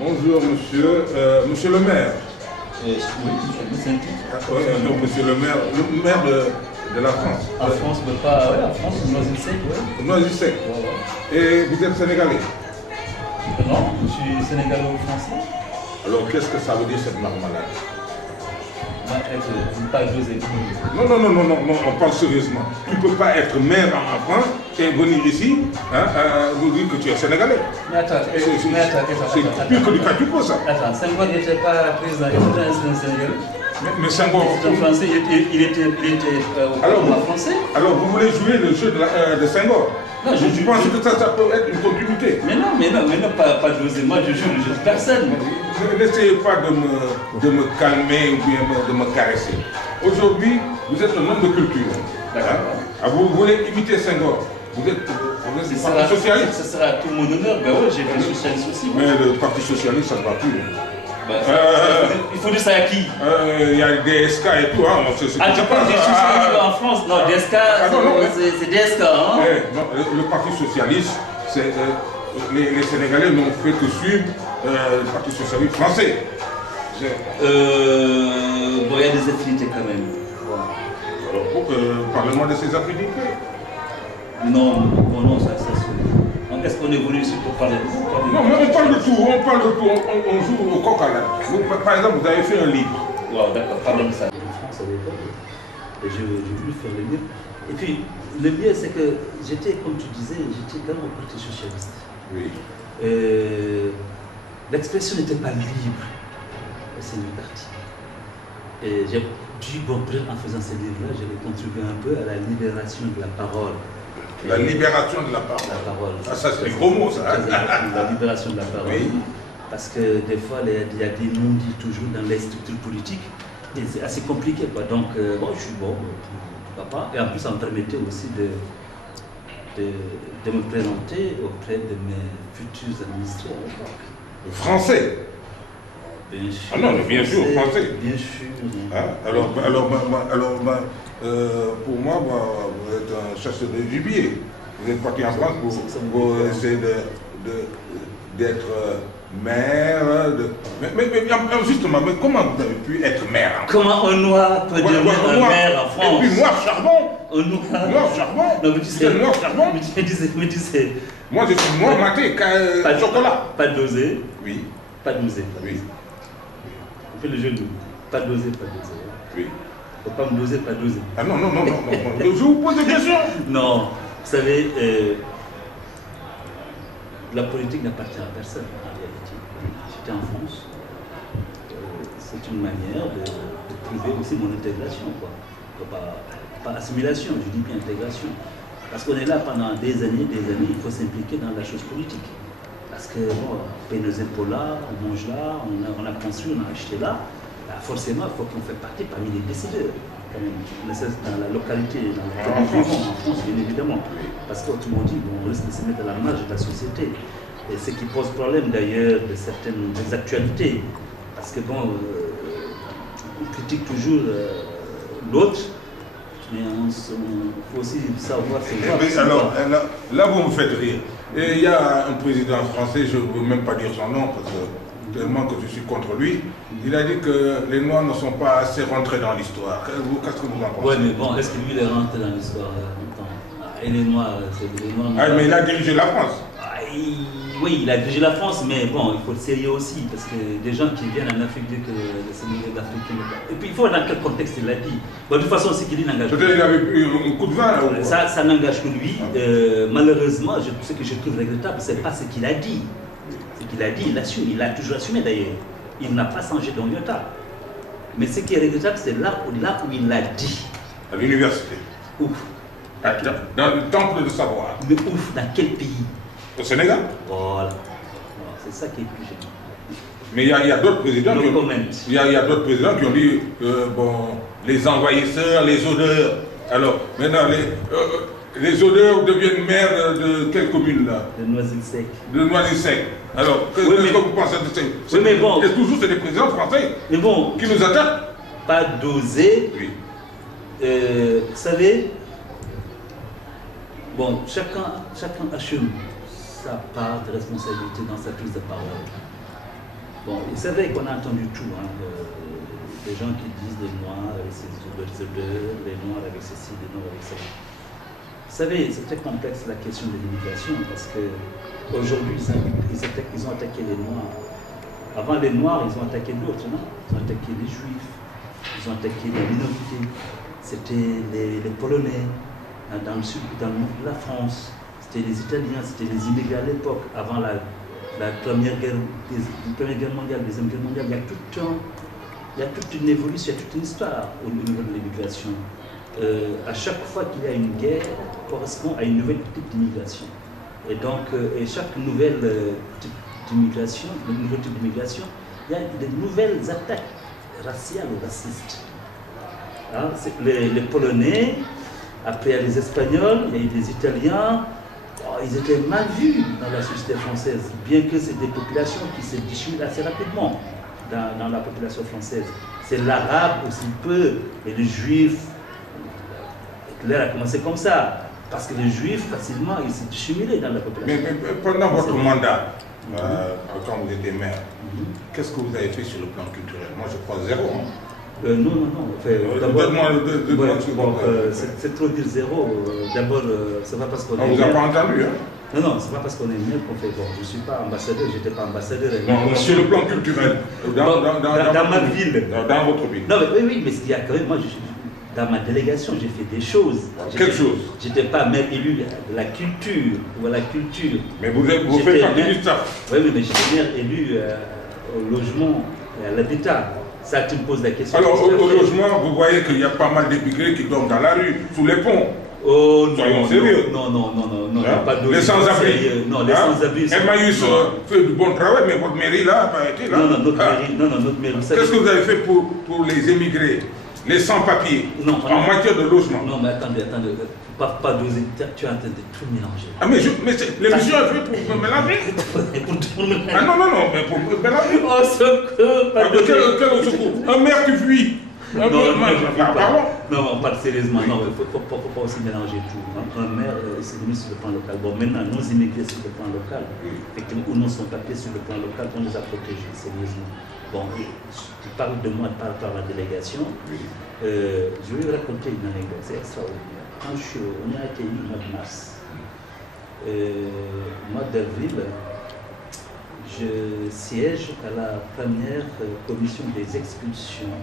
Bonjour, monsieur. Monsieur le maire. Oui, monsieur Non, monsieur le maire de la France. En France, mais pas. Ouais, en France, Noisy-le-Sec, oui. Noisy-le-Sec. Ouais. Et vous êtes sénégalais? Non, je suis sénégalo-français. Alors, qu'est-ce que ça veut dire cette marmalade? Pas José. Non, on parle sérieusement. Tu ne peux pas être maire en France et venir ici, vous dire que tu es sénégalais. Mais attends, c'est pire que du catupo, ça. Attends, Senghor n'était pas président, il était un Sénégalais. Mais Senghor. Il était français, il était au français. Alors, vous voulez jouer le jeu de Senghor? Non, je pense que ça peut être une continuité. Mais non, pas José. Moi, je joue le jeu de personne. N'essayez pas de me calmer ou bien de me caresser. Aujourd'hui, vous êtes un homme de culture. Vous voulez imiter Senghor. Vous êtes du Parti Socialiste. Ce sera tout mon honneur. Ben oui, j'ai fait socialiste aussi. Mais le Parti Socialiste, ça ne va plus. Il faut dire ça à qui? Il y a des DSK et tout. Tu parles des socialistes en France? Non, DSK, c'est DSK. Non, le Parti Socialiste, les Sénégalais n'ont fait que suivre le Parti Socialiste français. Bon, il y a des affinités quand même. Alors, parlez-moi de ces affinités. Non, ça se... Est-ce qu'on est venu ici pour parler de vous? Non, mais on parle de tout, on joue au coq à l'âne. Par exemple, vous avez fait un livre. Wow, d'accord, parlons de ça. En France, à l'époque, et j'ai voulu faire le livre. Et puis, le mieux, c'est que j'étais, comme tu disais, j'étais quand même au Parti Socialiste. Oui. L'expression n'était pas libre au sein du parti. Et j'ai dû, peut-être en faisant ce livre-là, j'avais contribué un peu à la libération de la parole. La libération de la parole. Ah, ça c'est des gros mots, ça. La libération de la parole. Oui. Parce que des fois, il y a des non-dits toujours dans les structures politiques. Et c'est assez compliqué, quoi. Donc, je suis bon, pourquoi pas. Et en plus, ça me permettait aussi de me présenter auprès de mes futurs administrés à l'époque. Français? Bien sûr. Ah non, mais bien sûr, français. Bien sûr. Alors, pour moi, vous êtes un chasseur de gibier. Vous êtes parti en France pour essayer d'être maire. Mais justement, mais comment vous avez pu être maire? Comment un noir peut devenir un maire en France? Et puis noir charbon. Noir charbon. Non, mais tu sais, noir charbon. Mais tu sais. Moi, je suis noir maté, chocolat. Pas dosé. Oui. Pas dosé. Oui. On fait le jeu de pas dosé. Oui. Faut pas me doser, pas doser. Ah non. Je vous pose des questions. Non, vous savez, la politique n'appartient à personne en réalité. J'étais en France. C'est une manière de prouver aussi mon intégration, quoi. Pas assimilation, je dis bien intégration. Parce qu'on est là pendant des années, il faut s'impliquer dans la chose politique. Parce que on paye nos impôts là, on mange là, on a construit, on a acheté là. Forcément, il faut qu'on fasse partie parmi les décideurs, quand même, dans la localité, dans laquelle nous vivons, en France, bien évidemment. Parce qu'autrement dit, on risque de se mettre à la marge de la société. Et ce qui pose problème d'ailleurs de certaines actualités. Parce que on critique toujours l'autre, mais il faut aussi savoir se voir. Alors, là, vous me faites rire. Et il y a un président français, je ne veux même pas dire son nom, parce que tellement que je suis contre lui, il a dit que les Noirs ne sont pas assez rentrés dans l'histoire. Qu'est-ce que vous en pensez? Oui, mais bon, est-ce que lui, il est rentré dans l'histoire? Et les Noirs, c'est les Noirs. Mais il a dirigé la France. Oui, il a dirigé la France, mais bon, il faut être sérieux aussi, parce que des gens qui viennent en Afrique disent que c'est milieu d'Afrique. Et puis il faut dans quel contexte il l'a dit. Bon, de toute façon, ce qu'il dit n'engage que lui. Peut-être qu'il avait eu un coup de vin. Ça n'engage que lui. Malheureusement, ce que je trouve regrettable, ce n'est pas ce qu'il a dit. Ce qu'il a dit, il l'assume, il l'a toujours assumé d'ailleurs. Il n'a pas changé d'un iota. Mais ce qui est regrettable, c'est là où il l'a dit. À l'université. Ouf. Dans le temple de savoir. Mais ouf, dans quel pays? Au Sénégal. Voilà. C'est ça qui est plus gênant. Mais il y a d'autres présidents qui d'autres présidents qui ont dit les envahisseurs, les odeurs. Alors, maintenant, les odeurs deviennent maires de quelle commune là? De Noisy-le-Sec. De Noisy-le-sec. Alors, qu'est-ce que vous pensez de ça? Oui, mais bon. Et toujours, c'est des présidents français qui nous attaquent. Pas d'oser. Oui. Vous savez, bon, chacun assume sa part de responsabilité dans sa prise de parole. Bon, c'est vrai qu'on a entendu tout, hein, des gens qui disent les Noirs avec ses odeurs, les Noirs avec ceci, les Noirs avec ça. Vous savez, c'est très complexe la question de l'immigration parce qu'aujourd'hui, ils ont attaqué les Noirs. Avant les Noirs, ils ont attaqué d'autres, non? Ils ont attaqué les Juifs, ils ont attaqué les minorités. C'était les Polonais, hein, dans le sud, dans le nord de la France. C'était les Italiens, c'était les immigrés à l'époque, avant la Première Guerre mondiale, Deuxième Guerre mondiale. Il y a toute une évolution, il y a toute une histoire au niveau de l'immigration. À chaque fois qu'il y a une guerre, correspond à une nouvelle type d'immigration. Et donc, chaque nouvelle type d'immigration, il y a de nouvelles attaques raciales ou racistes. Hein, les Polonais, après il y a les Espagnols, il y a eu les Italiens. Ils étaient mal vus dans la société française, bien que c'est des populations qui se dissimulent assez rapidement dans la population française. C'est l'arabe aussi peu, et le juif. Hitler a commencé comme ça, parce que les juifs, facilement, ils se dissimulaient dans la population. Mais pendant votre mandat, quand vous étiez maire, qu'est-ce que vous avez fait sur le plan culturel? Moi, je crois zéro. Hein. Non. C'est trop dire zéro. D'abord, c'est pas parce qu'on est. On vous a pas entendu, hein? Non, c'est pas parce qu'on est maire qu'on fait. Bon, je ne suis pas ambassadeur, je n'étais pas ambassadeur. Non, sur le plan culturel, dans ma ville. Dans votre ville. Non, mais oui, mais il y a quand même. Moi, dans ma délégation, j'ai fait des choses. Quelles choses? Je n'étais pas maire élu de la culture, ou à la culture. Mais vous faites partie du staff. Oui, mais j'étais maire élu au logement et à l'habitat. Ça, tu me poses la question. Alors, au logement, vous voyez qu'il y a pas mal d'émigrés qui dorment dans la rue, sous les ponts. Oh non, soyons sérieux. Non, Hein? pas les sans-abri. Non, les sans-abri. Emmaüs fait du bon travail, mais votre mairie là n'a pas été là. Non, notre mairie. Qu'est-ce que vous avez fait pour les émigrés, les sans-papiers, en matière de logement? Non, mais attendez. Pas doser, tu es en train de tout mélanger. Ah, mais l'émission est faite pour me mélanger. Ah non, mais pour me mélanger. Au secours, pas de quel secours? Un maire qui fuit. Non, pas sérieusement, non, il ne faut pas aussi mélanger tout. Un maire, c'est limite sur le plan local. Bon, maintenant, nos immigrés sur le plan local, effectivement, ou non sans papier sur le plan local, on les a protégés, sérieusement. Bon, tu parles de moi par rapport à la délégation. Je vais vous raconter une anecdote, c'est extraordinaire. Quand on a été élu au mois de mars, au mois d'avril, je siège à la première commission des expulsions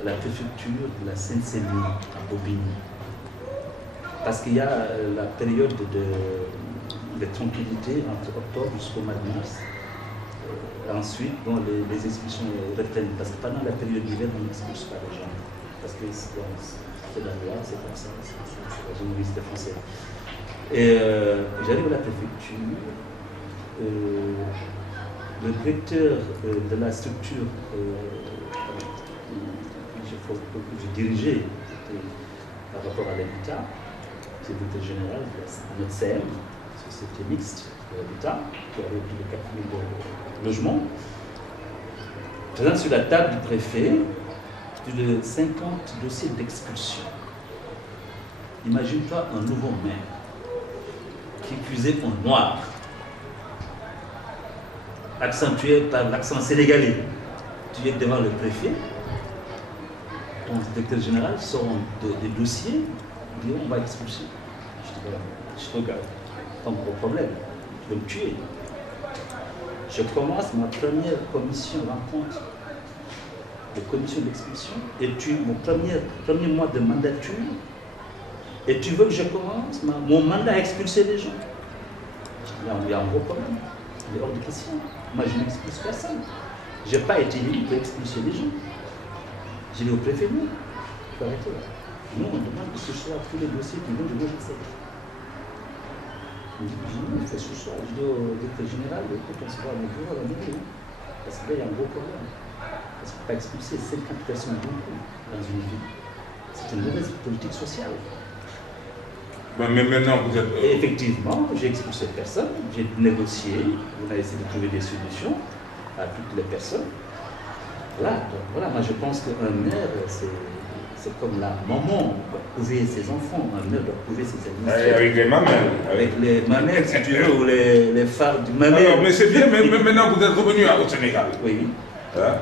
à la préfecture de la Seine-Saint-Denis à Bobigny. Parce qu'il y a la période de tranquillité entre octobre jusqu'au mois de mars. Ensuite, bon, les expulsions reprennent. Parce que pendant la période d'hiver, on n'expulse pas les gens. Parce que c'est la loi, c'est comme ça, c'est la généralité française. Et j'arrive à la préfecture. Le directeur de la structure que je dirigeais par rapport à l'habitat, c'est le directeur général de notre CM, société mixte de l'habitat, qui avait plus de 4000 logements. Présent sur la table du préfet, plus de 50 dossiers d'expulsion. Imagine-toi un nouveau maire qui cuisait en noir, accentué par l'accent sénégalais. Tu es devant le préfet, ton directeur général sort des dossiers, dit on va expulser. Je dis voilà, je regarde, pas mon problème, tu veux me tuer. Je commence ma première commission rencontre de commission d'expulsion, et mon premier mois de mandature, et tu veux que je commence mon mandat à expulser les gens. Il y a un gros problème, il est hors de question. Moi je n'expulse personne. Je n'ai pas été élu pour expulser les gens. J'ai dit au préfet, non, il faut arrêter là. Nous on demande que ce soit tous les dossiers qui viennent de nos j'accepte. Il me dit, non, il fait ce soir. Je dis au directeur général, écoute, on se voit à mon bureau à la mairie, parce que là il y a un gros problème. Parce qu'on ne peut pas expulser 50 personnes dans une ville. C'est une mauvaise politique sociale. Mais maintenant, vous êtes... Et effectivement, j'ai expulsé personne, j'ai négocié, on a essayé de trouver des solutions à toutes les personnes. Voilà, donc, voilà, moi je pense qu'un maire, c'est comme la maman doit couver ses enfants, la mère doit couver ses animaux. Avec les mamelles. Avec les mamelles, si tu veux, ou les phares du mamelle. Alors, mais c'est bien, mais maintenant vous êtes revenu au Sénégal. Oui. Hein?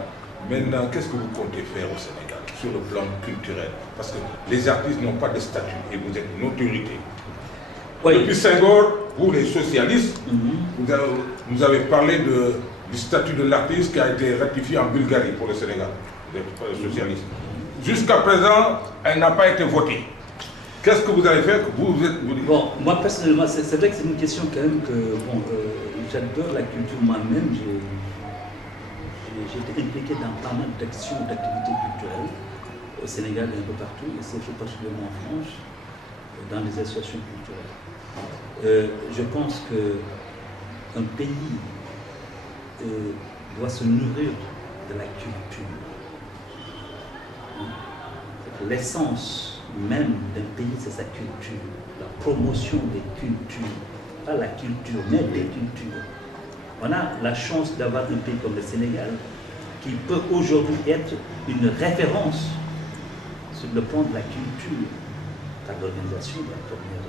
Maintenant, qu'est-ce que vous comptez faire au Sénégal sur le plan culturel? Parce que les artistes n'ont pas de statut et vous êtes une autorité. Oui. Depuis Senghor, vous les socialistes, vous avez parlé du statut de l'artiste qui a été ratifié en Bulgarie pour le Sénégal. Vous êtes socialiste. Jusqu'à présent, elle n'a pas été votée. Qu'est-ce que vous allez faire? Bon, moi personnellement, c'est vrai que c'est une question quand même que bon, j'adore la culture moi-même. J'ai été impliqué dans pas mal d'actions, d'activités culturelles au Sénégal et un peu partout, et c'est particulièrement en France, dans les associations culturelles. Je pense qu'un pays doit se nourrir de la culture. L'essence même d'un pays, c'est sa culture, la promotion des cultures, pas la culture, mais des cultures. On a la chance d'avoir un pays comme le Sénégal qui peut aujourd'hui être une référence sur le plan de la culture, par l'organisation de la première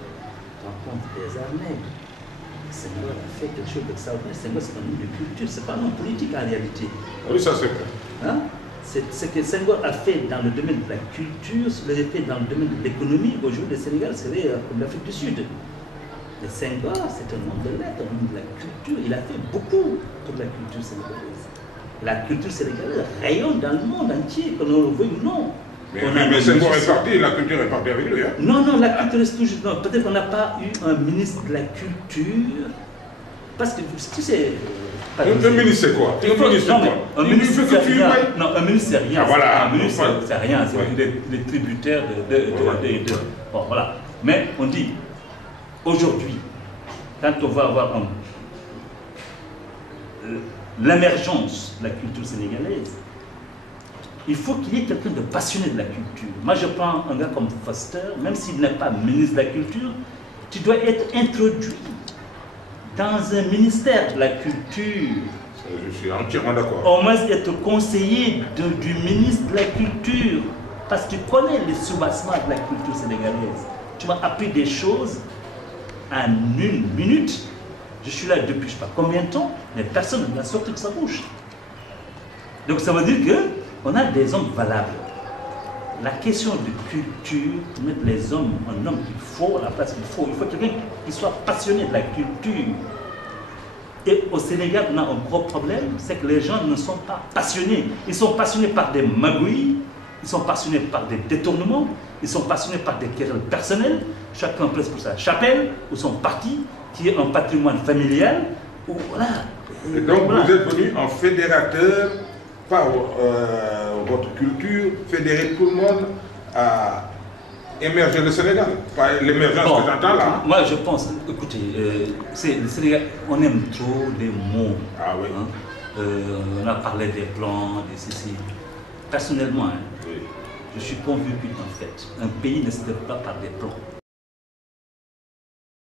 rencontre des arts nègres. Senghor a fait quelque chose d'extraordinaire. Senghor, c'est un homme de culture, c'est pas un homme politique en réalité. Oui, ça c'est vrai. Hein? Ce que Senghor a fait dans le domaine de la culture, ce qu'il a fait dans le domaine de l'économie, aujourd'hui le Sénégal serait comme l'Afrique du Sud. Mais Senghor, c'est un homme de lettres, un homme de la culture. Il a fait beaucoup pour la culture sénégalaise. La culture sénégalaise rayonne dans le monde entier, qu'on le veuille ou non. Mais Senghor est parti, la culture est partie avec lui. Hein? Non, la culture est toujours... Non, peut-être qu'on n'a pas eu un ministre de la culture, parce que tu sais... Un ministre c'est quoi? Un ministre c'est rien. Non, un ministre c'est rien. Ah, voilà. Un ministre c'est rien, c'est les tributaires de... Bon, voilà. Mais on dit, aujourd'hui, quand on va avoir l'émergence de la culture sénégalaise, il faut qu'il y ait quelqu'un de passionné de la culture. Moi, je prends un gars comme Foster, même s'il n'est pas ministre de la culture, tu dois être introduit dans un ministère de la culture. Je suis entièrement d'accord. Au moins être conseiller du ministre de la culture, parce que tu connais les soubassements de la culture sénégalaise. Tu m'as appris des choses en une minute. Je suis là depuis je ne sais pas combien de temps, mais personne ne l'a sorti de sa bouche. Donc ça veut dire qu'on a des hommes valables. La question de culture, mettre les hommes en homme qu'il faut, à la place qu'il faut. Il faut quelqu'un qui soit passionné de la culture. Et au Sénégal, on a un gros problème, c'est que les gens ne sont pas passionnés. Ils sont passionnés par des magouilles, ils sont passionnés par des détournements, ils sont passionnés par des querelles personnelles. Chacun presse pour sa chapelle ou son parti, qui est un patrimoine familial. Ou voilà. Et donc voilà. Vous êtes venu en fédérateur par votre culture, fédérer tout le monde à émerger le Sénégal. Pas l'émergence que j'entends là. Moi je pense, écoutez, le Sénégal, on aime trop les mots. Ah oui. Hein? On a parlé des plans, des ceci. Personnellement, hein, oui. Je suis convaincu qu'en fait, un pays ne se développe pas par des plans.